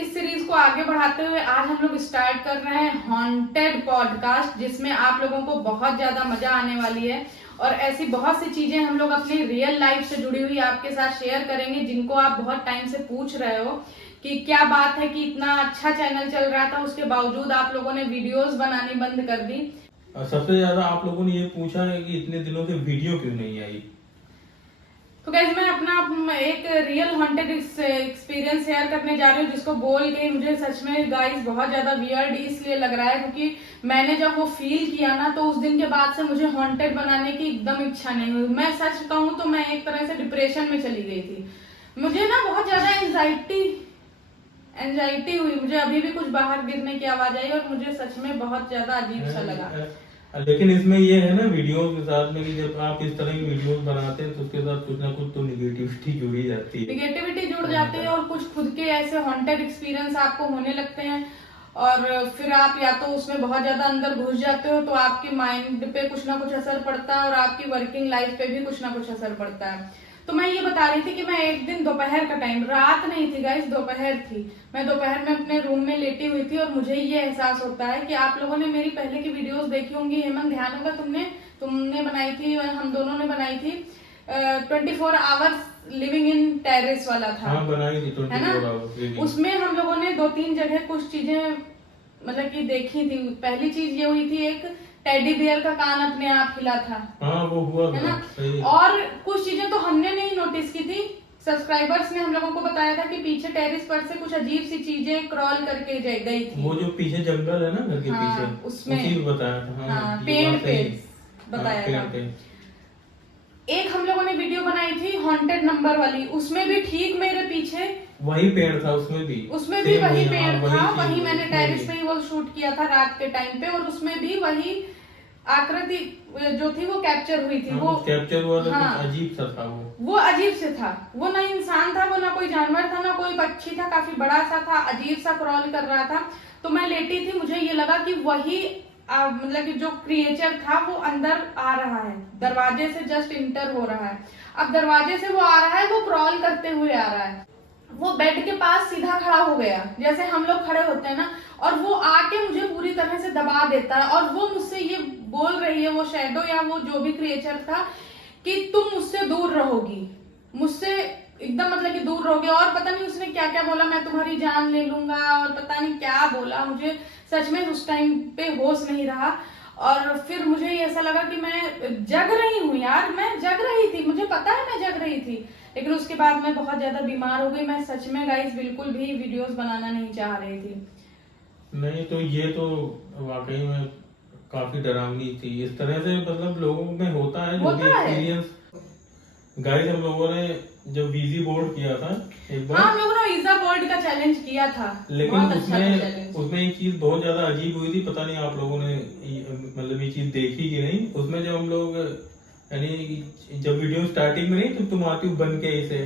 इस सीरीज को आगे बढ़ाते हुए आज हम लोग स्टार्ट कर रहे हैं हॉन्टेड पॉडकास्ट, जिसमें आप लोगों को बहुत ज्यादा मजा आने वाली है और ऐसी बहुत सी चीजें हम लोग अपनी रियल लाइफ से जुड़ी हुई आपके साथ शेयर करेंगे, जिनको आप बहुत टाइम से पूछ रहे हो कि क्या बात है कि इतना अच्छा चैनल चल रहा था उसके बावजूद आप लोगों ने वीडियोस बनानी बंद कर दी। सबसे ज्यादा आप लोगों ने ये पूछा है कि इतने दिनों से वीडियो क्यों नहीं आई। तो गाइस मैं अपना एक रियल हॉन्टेड एक्सपीरियंस शेयर करने जा रही हूँ, जिसको बोल के मुझे सच में गाइस बहुत ज्यादा वियर्ड इसलिए लग रहा है क्योंकि मैंने जब वो फील किया ना तो उस दिन के बाद से मुझे हॉन्टेड बनाने की एकदम इच्छा नहीं हुई। मैं सच कहूँ तो मैं एक तरह से डिप्रेशन में चली गई थी। मुझे ना बहुत ज्यादा एंजाइटी हुई, मुझे अभी भी कुछ बाहर गिरने की आवाज आई और मुझे सच में बहुत ज्यादा अजीब सा लगा। लेकिन इसमें ये है ना वीडियो के साथ में कि जब आप इस तरह की वीडियोस बनाते हैं तो उसके साथ कुछ ना कुछ तो निगेटिविटी जुड़ी जाती है, निगेटिविटी जुड़ जाती है और कुछ खुद के ऐसे हॉन्टेड एक्सपीरियंस आपको होने लगते हैं और फिर आप या तो उसमें बहुत ज्यादा अंदर घुस जाते हो तो आपके माइंड पे कुछ ना कुछ असर पड़ता है और आपकी वर्किंग लाइफ पे भी कुछ ना कुछ असर पड़ता है। तो मैं ये बता रही थी कि मैं एक दिन दोपहर का टाइम, रात नहीं थी गाइस, दोपहर थी, मैं दोपहर में अपने रूम में लेटी हुई थी और मुझे ये एहसास होता है कि आप लोगों ने मेरी पहले की वीडियोस देखी होंगी, हेमंत ध्यान होगा तुमने बनाई थी और हम दोनों ने बनाई थी 24 आवर्स लिविंग इन टेरेस वाला था। हाँ, बनाई थी 24 है ना। उसमें हम लोगों ने 2-3 जगह कुछ चीजें मतलब कि देखी थी। पहली चीज ये हुई थी, एक टेडी बियर का कान अपने आप हिला था। हाँ, वो हुआ है ना। और कुछ चीजें तो हमने नहीं नोटिस की थी, सब्सक्राइबर्स ने हम लोगों को बताया था कि पीछे टेरिस पर से कुछ अजीब सी चीजें क्रॉल करके गई थी। वो जो पीछे जंगल है ना घर के हाँ, पीछे, उसमें बताया था। हाँ, पेड़ पे बताया था। एक हम लोगों ने वीडियो बनाई थी हॉन्टेड नंबर वाली, उसमें भी ठीक मेरे पीछे वही पेड़ था, उसमें भी वही पेड़ था, वही मैंने टेरिस पे ही वो शूट किया था रात के टाइम पे और उसमें भी वही आकृति जो थी वो कैप्चर हुई थी। वो कैप्चर हुआ था। हाँ, कुछ अजीब सा था वो अजीब से था। वो ना इंसान था, वो ना कोई जानवर था, ना कोई पक्षी था, काफी बड़ा सा था, अजीब सा क्रॉल कर रहा था। तो मैं लेटी थी, मुझे ये लगा कि वही मतलब कि जो क्रिएचर था वो अंदर आ रहा है, दरवाजे से जस्ट इंटर हो रहा है। अब दरवाजे से वो आ रहा है, वो क्रॉल करते हुए आ रहा है, वो बेड के पास सीधा खड़ा हो गया जैसे हम लोग खड़े होते हैं ना, और वो आके मुझे पूरी तरह से दबा देता है और वो मुझसे ये बोल रही है, वो शैडो या वो जो भी क्रिएचर था, कि तुम मुझसे दूर रहोगी, मुझसे एकदम मतलब कि दूर रहोगे। और पता नहीं उसने क्या क्या बोला, मैं तुम्हारी जान ले लूंगा और पता नहीं क्या बोला। मुझे सच में उस टाइम पे होश नहीं रहा और फिर मुझे ऐसा लगा कि मैं जग रही हूँ यार, मैं जग रही थी, मुझे पता है मैं जग रही थी, लेकिन उसके बाद मैं बहुत ज्यादा बीमार हो गई। मैं सच में गाइस बिल्कुल भी वीडियोस बनाना नहीं चाह रही थी। नहीं तो ये तो वाकई में काफी डरावनी थी। इस तरह से मतलब लोगों में होता है जो भी एक्सपीरियंस। गाइस हम लोगों ने जब वीजी बोर्ड किया था एक बार, हम लोगों ने वीजा बोर्ड का चैलेंज किया था, लेकिन उसमें एक चीज बहुत ज्यादा अजीब हुई थी। पता नहीं आप लोगों ने मतलब ये चीज देखी कि नहीं। उसमें जब हम लोग यानी जब वीडियो स्टार्टिंग में नहीं तो तुम आती हो बन के इसे,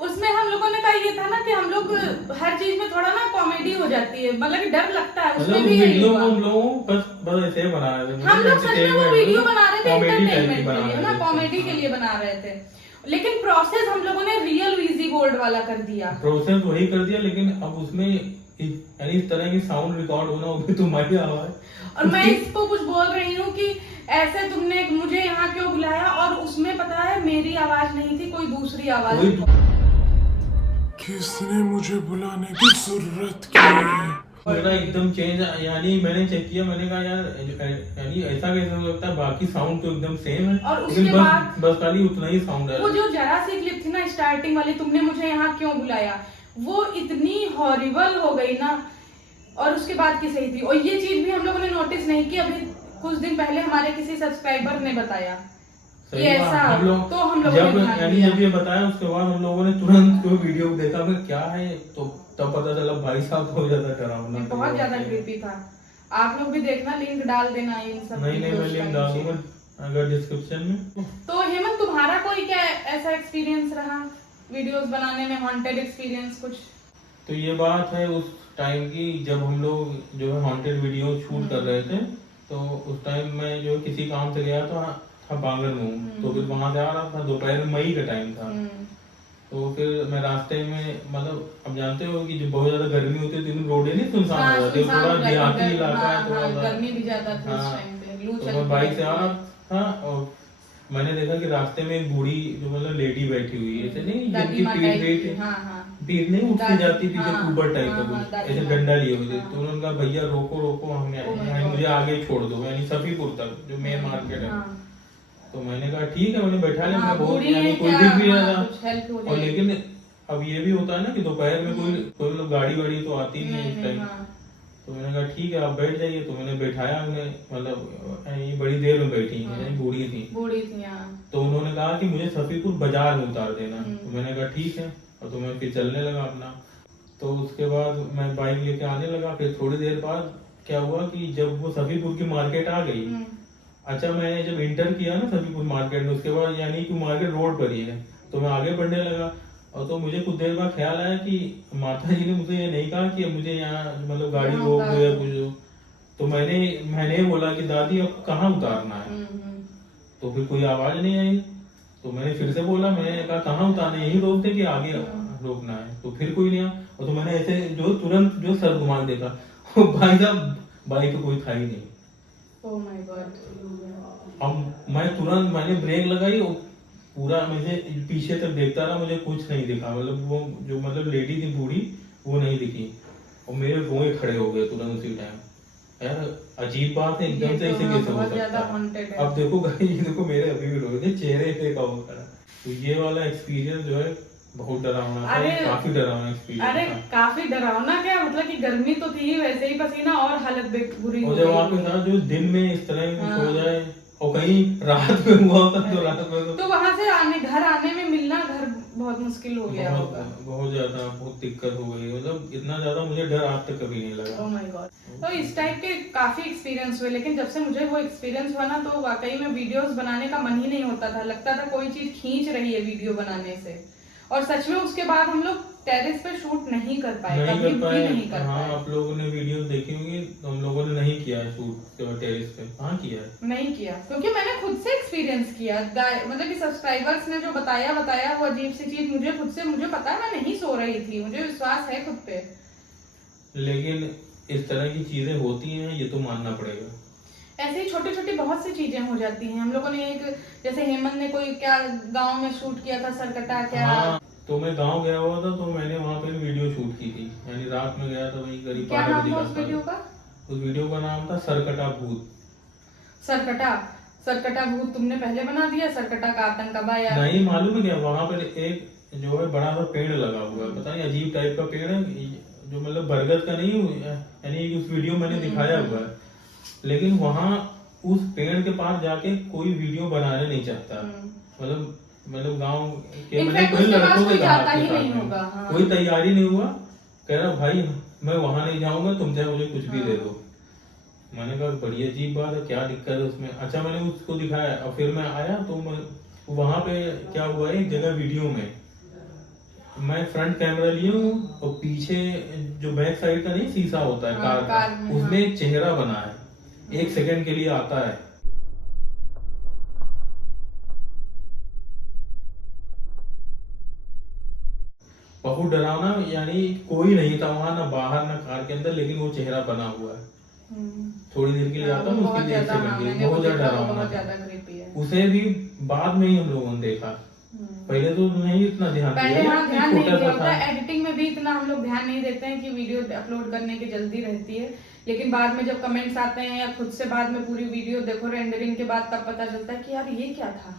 उसमें हम लोगों ने कहा ये था ना कि हम लोग हर चीज में थोड़ा ना कॉमेडी हो जाती है, मतलब कि डर लगता है। उसमें भी वीडियो को हम लोग बस ऐसे बना रहे थे, हम लोग सच में वो वीडियो बना रहे थे एंटरटेनमेंट के लिए ना, कॉमेडी के लिए बना रहे थे, लेकिन प्रोसेस हम लोगों ने रियल वीजी बोर्ड वाला कर दिया। प्रोसेस वही कर दिया, लेकिन अब उसमें यानी इस तरह की साउंड रिकॉर्ड होना, वो भी तुम्हारी आवाज। और मैं इसको कुछ बोल रही हूँ कि ऐसे तुमने मुझे यहाँ क्यों बुलाया, और उसमें पता है मेरी आवाज नहीं थी, कोई दूसरी आवाज। किसने मुझे बुलाने की जरूरत की? मेरा एकदम चेंज, यानी मैंने चेक किया, मैंने कहा यार यानी ऐसा कैसे हो सकता है, बाकी साउंड तो एकदम सेम है और उसके बाद बस खाली उतना ही साउंड है। वो जो जरा सी क्लिप थी ना स्टार्टिंग वाली, तुमने मुझे यहाँ क्यों बुलाया, वो इतनी हॉरिबल हो गई ना, और उसके बाद की सही थी। और ये चीज भी हम लोगों ने नोटिस नहीं की, अभी कुछ दिन पहले हमारे किसी सब्सक्राइबर ने बताया कि ऐसा, तो हम लोगों ने जब ये बताया उसके बाद हम लोगों ने तुरंत कोई वीडियो देखा, मैं क्या है, तो तब पता चला भाई साहब बहुत ज्यादा डरावना, बहुत ज्यादा क्रीपी था। आप लोग भी देखना, लिंक डाल देना इन सब। नहीं मैं लिंक डाल दूंगा अगर डिस्क्रिप्शन में। तो हेमंत तुम्हारा कोई क्या ऐसा एक्सपीरियंस रहा वीडियोस बनाने में, हॉन्टेड एक्सपीरियंस कुछ? तो ये बात है उस टाइम की जब हम लोग जो है हॉन्टेड वीडियो शूट कर रहे थे, तो उस टाइम मैं जो किसी काम से गया था बांगर में, तो फिर वहां से आ रहा था, दोपहर में मई का टाइम था। तो फिर मैं रास्ते में मतलब अब जानते हो कि जो बहुत ज्यादा गर्मी होती है तो रोडें नहीं सुनसान हो जाती है, थोड़ा देहाती इलाका है, थोड़ा गर्मी भी ज्यादा थी उस हाँ, टाइम पे, लू तो चलती मैं बाइक से आ रहती है। रहा था और मैंने देखा कि रास्ते में एक बूढ़ी जो मतलब लेडी बैठी हुई है, ऐसे नहीं दादी जिनकी माँ पीठ टाइप वेट की, हाँ हाँ पीठ नहीं उठती दादी, जाती पीछे हाँ, कुबर टाइप का हाँ, हाँ, कुछ दादी ऐसे माँ, डंडा लिए हुए थे, हाँ। तो उन्होंने कहा भैया रोको रोको, हमें Oh my यानी God। मुझे आगे छोड़ दो, यानी सफीपुर तक जो मेन मार्केट है। हाँ, तो मैंने कहा ठीक है, मैंने बैठा लिया, हाँ, मैं बहुत बूढ़ी यानी है कोई क्या, दिख भी हाँ, रहा था। कुछ हेल्प हो और जाएगी। लेकिन अब ये भी होता है ना कि दोपहर में कोई कोई लोग गाड़ी वाड़ी तो आती नहीं है इस टाइम। हाँ, तो मैंने कहा ठीक है आप बैठ जाइए, तो मैंने बैठाया उन्हें, मतलब ये बड़ी देर में बैठी, हाँ। यानी बूढ़ी थी। बूढ़ी थी, हाँ। तो उन्होंने कहा कि मुझे सफीपुर बाजार में उतार देना, हम्म। तो मैंने कहा ठीक है, और तो मैं फिर चलने लगा अपना। तो उसके बाद मैं बाइक लेके आने लगा, फिर थोड़ी देर बाद क्या हुआ कि जब वो सफीपुर की मार्केट आ गई, हम्म, अच्छा मैंने जब इंटर किया ना सफीपुर मार्केट में, उसके बाद यानी कि मार्केट रोड पर ही है, तो मैं आगे बढ़ने लगा। और तो मुझे कुछ देर बाद ख्याल आया कि माता जी ने मुझे ये नहीं कहा कि मुझे यहाँ मतलब गाड़ी यहाँ रोक दो या उतार कुछ हो। तो मैंने बोला कि दादी अब कहाँ उतारना है, तो फिर कोई आवाज नहीं आई। तो मैंने फिर से बोला, मैंने कहा कहाँ उतारना है, यही रोक दे कि आगे रोकना है, तो फिर कोई नहीं आया। और तो मैंने ऐसे जो तुरंत जो सर घुमा के देखा, भाई साहब बाइक तो कोई था ही नहीं। Oh my God. अब मैं तुरंत मैंने ब्रेक लगाई और पूरा मुझे पीछे तक देखता रहा, मुझे कुछ नहीं दिखा, मतलब वो जो मतलब लेडी थी बूढ़ी वो नहीं दिखी, और मेरे रोए खड़े हो गए तुरंत उसी टाइम। यार अजीब बात है, एकदम से ऐसे कैसे हो बहुत ज्यादा सकता है। हॉन्टेड है। अब देखो भाई, ये देखो मेरे अभी भी रोए चेहरे पे का हो खड़ा। तो ये वाला एक्सपीरियंस जो है बहुत डरावना था, अरे काफी डरावना अरे एक्सपीरियंस था। काफी डरावना क्या, मतलब कि गर्मी तो थी वैसे ही, पसीना और हालत बुरी हो और जब गई आपके होगी। साथ जो दिन में इस तरह कुछ हाँ। हो जाए और कहीं रात में हुआ होता तो रात में तो वहां से घर आने में मिलना घर बहुत मुश्किल हो गया बहुत होगा। बहुत ज्यादा बहुत दिक्कत हो गई, मतलब इतना ज्यादा मुझे डर आज तक कभी नहीं लगा। Oh my God. तो इस टाइप के काफी एक्सपीरियंस हुए, लेकिन जब से मुझे वो एक्सपीरियंस हुआ ना, तो वाकई में वीडियोस बनाने का मन ही नहीं होता था, लगता था कोई चीज खींच रही है वीडियो बनाने से। और सच में उसके बाद हम लोग टेरेस पे शूट नहीं कर पाए, नहीं कभी कर भी पाए। नहीं कर हाँ पाए। आप लोगों ने वीडियो देखी होंगी, तो हम लोगों ने नहीं किया है शूट टेरेस पे। हाँ किया है, नहीं किया, क्योंकि मैंने खुद से एक्सपीरियंस किया, मतलब कि सब्सक्राइबर्स ने जो बताया वो अजीब सी चीज मुझे खुद से, मुझे पता है मैं नहीं सो रही थी, मुझे विश्वास है खुद पे। लेकिन इस तरह की चीजें होती हैं, ये तो मानना पड़ेगा। ऐसे ही छोटी छोटी बहुत सी चीजें हो जाती हैं। हम लोगों ने एक, जैसे हेमंत ने कोई क्या गांव में शूट किया था, सरकटा क्या। हाँ तो मैं गांव गया हुआ था, तो मैंने वहाँ पे वीडियो शूट की थी, यानी रात में गया था, वही करीब क्या 12 नाम बजे था के उस वीडियो आसपास। का? उस वीडियो का नाम था सरकटा भूत। सरकटा भूत तुमने पहले बना दिया, सरकटा का आतंक अब आया। नहीं मालूम है क्या, वहां पर एक जो है बड़ा सा पेड़ लगा हुआ है, पता नहीं अजीब टाइप का पेड़ है, जो मतलब बरगद का नहीं, यानी उस वीडियो मैंने दिखाया हुआ है। लेकिन वहां उस पेड़ के पास जाके कोई वीडियो बनाने नहीं चाहता, मतलब गांव के मैंने इनफैक्ट कोई उसके पास लड़कों कोई के कहा जाता ही आपके नहीं साथ में, होगा। हाँ। कोई तैयारी नहीं हुआ, कह रहा भाई मैं वहां नहीं जाऊंगा, तुम चाहे मुझे कुछ भी दे दो। मैंने कहा बड़ी अजीब बात है, क्या दिक्कत है उसमें। अच्छा मैंने उसको दिखाया और फिर मैं आया, तो वहां पे क्या हुआ, एक जगह वीडियो में मैं फ्रंट कैमरा लिए हूँ और पीछे जो बैक साइड का नहीं शीशा होता है हाँ, कार कार का, में, उसमें हाँ। एक चेहरा बना है, 1 सेकंड के लिए आता है। बहुत डरावना, यानी कोई नहीं था वहां, ना बाहर ना कार के अंदर, लेकिन वो चेहरा बना हुआ है। थोड़ी देर के लिए आता वो है, बहुत उसके लिए 1 ज्यादा, हाँ, सेकंड के लिए, मैंने वो बहुत ज्यादा देखा, वो डरावना बहुत था। ज्यादा creepy है। उसे भी बाद में ही हम लोगों ने देखा, पहले तो नहीं इतना ध्यान पहले दिया, हाँ ध्यान नहीं छोटा दिया सा होता था। है, एडिटिंग में भी इतना हम लोग ध्यान नहीं देते हैं कि वीडियो अपलोड करने की जल्दी रहती है, लेकिन बाद में जब कमेंट्स आते हैं या खुद से बाद में पूरी वीडियो देखो रेंडरिंग के बाद, तब पता चलता है कि यार ये क्या था।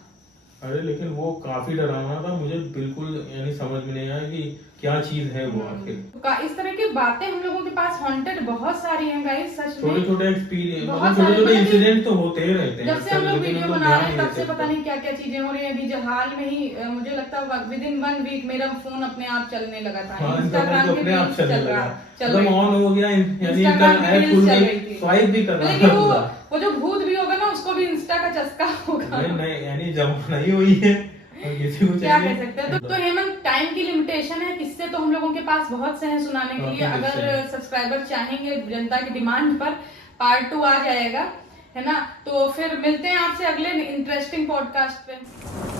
अरे लेकिन वो काफी डरावना था, मुझे बिल्कुल यानी समझ में नहीं आया कि क्या चीज है वो आखिर। इस तरह की बातें हम लोगों के पास हॉन्टेड बहुत सारी हैं गाइस, सच में। छोटे छोटे एक्सपीरियंस, बहुत मतलब छोटे सारे, छोटे मतलब कि इंसिडेंट तो होते ही रहते हैं जब से हम लोग लेकिन वीडियो लोग बना ध्यान रहे हैं नहीं तब से देते। पता नहीं क्या क्या चीजें हो रही हैं। अभी जो हाल में ही मुझे लगता है विदिन 1 वीक मेरा फोन अपने आप चलने लगा था, हाँ, इंस्टाग्राम तो के अपने आप रील्स चलने चल लगा, रहा चल मतलब रही ऑन हो गया, यानी इंस्टाग्राम की ऐप रील्स खुल चल गई, रही थी, स्वाइप भी कर रहा लेकिन था पूरा। वो जो भूत भी होगा ना, उसको भी इंस्टा का चस्का होगा। नहीं यानी जमाना ही हुई है, और किसी को क्या चाहिए। कह सकते हैं। तो हेमंत, टाइम की लिमिटेशन है, किससे तो हम लोगों के पास बहुत से हैं सुनाने के लिए। अगर सब्सक्राइबर चाहेंगे, जनता की डिमांड पर पार्ट 2 आ जाएगा, है ना। तो फिर मिलते हैं आपसे अगले इंटरेस्टिंग पॉडकास्ट पे।